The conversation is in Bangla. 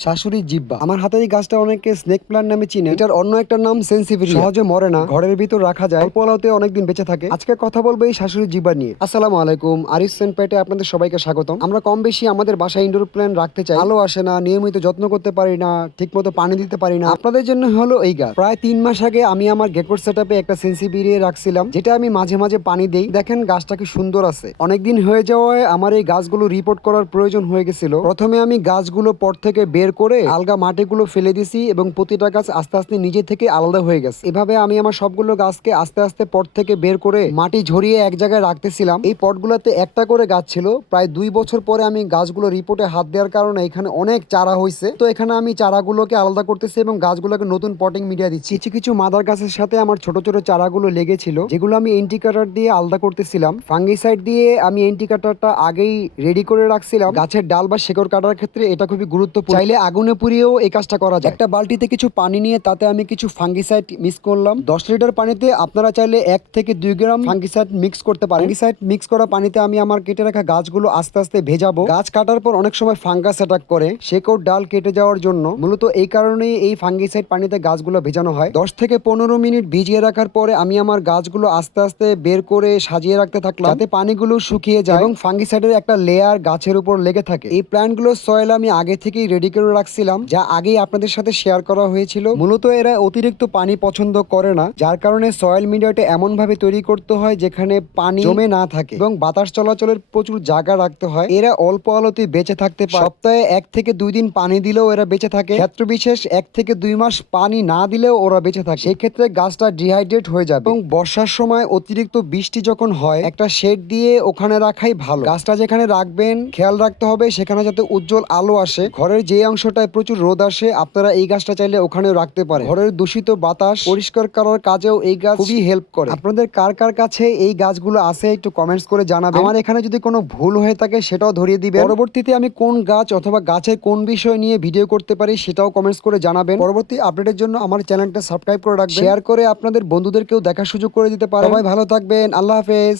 শাশুড়ি জিব্বা। আমার হাতের এই গাছটা অনেকে স্নেক প্ল্যান্ট নামে চিনে। এটার অন্য একটা নাম সেন্সিভিরিয়া। সহজে মরে না, ঘরের ভিতর রাখা যায়, অল্প আলোতে অনেকদিন বেঁচে থাকে। আজকে কথা বলবো এই শাশুড়ি জিব্বা নিয়ে। আসসালামু আলাইকুম, আরিফ পেটে আপনাদের সবাইকে স্বাগতম। আমরা কম বেশি আমাদের বাসায় ইনডোর প্ল্যান্ট রাখতে চাই, আলো আসে না, নিয়মিত যত্ন করতে পারি না, ঠিক মতো পানি দিতে পারি না। আপনাদের জন্য হলো এই গাছ। প্রায় 3 মাস আগে আমি আমার গেকোর সেটআপে একটা সেন্সিভিরিয়া রাখছিলাম, যেটা আমি মাঝে মাঝে পানি দেই। দেখেন গাছটা কি সুন্দর আছে। অনেকদিন হয়ে যাওয়ায় আমার এই গাছগুলো রিপোর্ট করার প্রয়োজন হয়ে গেছিল। প্রথমে আমি গাছগুলো পট থেকে বের করে আলগা মাটিগুলো ফেলে দিছি এবং প্রতিটা গাছ আস্তে আস্তে নিজে থেকে আলাদা হয়ে গেছে। এভাবে আমি আমার সবগুলো গাছকে আস্তে আস্তে পট থেকে বের করে মাটি ঝরিয়ে এক জায়গায় রাখতেছিলাম। এই পটগুলোতে একটা করে গাছ ছিল। প্রায় 2 বছর পরে আমি গাছগুলো রিপোর্টে হাত দেওয়ার কারণে এখানে অনেক চারা হয়েছে। তো এখানে আমি চারাগুলোকে আলাদা করতেছি এবং গাছগুলোকে নতুন পটিং মিডিয়া দিচ্ছি। কিছু কিছু মাদার গাছের সাথে আমার ছোট ছোট চারাগুলো লেগেছিল, যেগুলো আমি এন্টিকাটার দিয়ে আলাদা করতেছিলাম। ফাঙ্গিসাইড দিয়ে আমি এন্টিকাটারটা আগেই রেডি করে রাখছিলাম। গাছের ডাল বা শেকড় কাটার ক্ষেত্রে এটা খুবই গুরুত্বপূর্ণ। চাইলে আগুনে পুড়িয়েও এই কাজটা করা যায়। একটা বালতিতে কিছু পানি নিয়ে তাতে আমি কিছু ফাঙ্গিসাইড মিক্স করলাম। 10 লিটার পানিতে আপনারা চাইলে 1 থেকে 2 গ্রাম ফাঙ্গিসাইড মিক্স করতে পারেন। ফাঙ্গিসাইড মিক্স করা পানিতে আমি আমার কেটে রাখা গাছগুলো আস্তে আস্তে ভেজাবো। গাছ কাটার পর অনেক সময় ফাঙ্গাস অ্যাটাক করে, শেকড় ডাল কেটে যাওয়ার জন্য। মূলত এই কারণেই এই ফাঙ্গিসাইড পানিতে গাছগুলো ভেজানো হয়। 10 থেকে 15 মিনিট ভিজিয়ে রাখার পরে আমি আমার গাছগুলো আস্তে আস্তে বের করে সাজিয়ে রাখতে থাকলাম, যাতে পানিগুলো শুকিয়ে যায় এবং ফাঙ্গিসাইডের একটা লেয়ার গাছের উপর লেগে থাকে। এই প্ল্যান্টগুলোর সয়েল আমি আগে থেকেই রেডি করে রাখছিলাম, যা আগেই আপনাদের সাথে শেয়ার করা হয়েছিল। মূলত এরা অতিরিক্ত পানি পছন্দ করে না, যার কারণে সয়েল মিডিয়াটা এমন ভাবে তৈরি করতে হয় যেখানে পানি জমে না থাকে এবং বাতাস চলাচলের প্রচুর জায়গা রাখতে হয়। এরা অল্প আলোতে বেঁচে থাকতে পারে। সপ্তাহে 1 থেকে 2 দিন পানি দিলেও এরা বেঁচে থাকে। ক্ষেত্র বিশেষ 1 থেকে 2 মাস পানি না দিলেও ওরা বেঁচে থাকে। সেই ক্ষেত্রে গাছটা ডিহাইড্রেট হয়ে যাবে। এবং বর্ষার সময় অতিরিক্ত বৃষ্টি যখন হয়, একটা শেড দিয়ে ওখানে রাখাই ভালো। গাছটা যেখানে রাখবেন খেয়াল রাখতে হবে সেখানে যাতে উজ্জ্বল আলো আসে। ঘরের যে অংশটায় প্রচুর রোদ আসে আপনারা এই গাছটা চাইলে ওখানেও রাখতে পারেন। ঘরের দূষিত বাতাস পরিষ্কার করার কাজেও এই গাছ খুবই হেল্প করে। আপনাদের কার কার কাছে এই গাছগুলো আছে একটু কমেন্টস করে জানাবেন। আমার এখানে যদি কোনো ভুল হয়ে থাকে সেটাও ধরিয়ে দিবেন। পরবর্তীতে আমি কোন গাছ অথবা গাছের কোন বিষয় নিয়ে ভিডিও করতে পারি সেটাও কমেন্টস করে জানাবেন। পরবর্তী আপডেটের জন্য আমার চ্যানেলটা সাবস্ক্রাইব করে রাখবেন, শেয়ার করে আপনাদের বন্ধুদেরকেও দেখার সুযোগ করে দিতে পারেন। সবাই ভালো থাকবেন, আল্লাহ হাফেজ।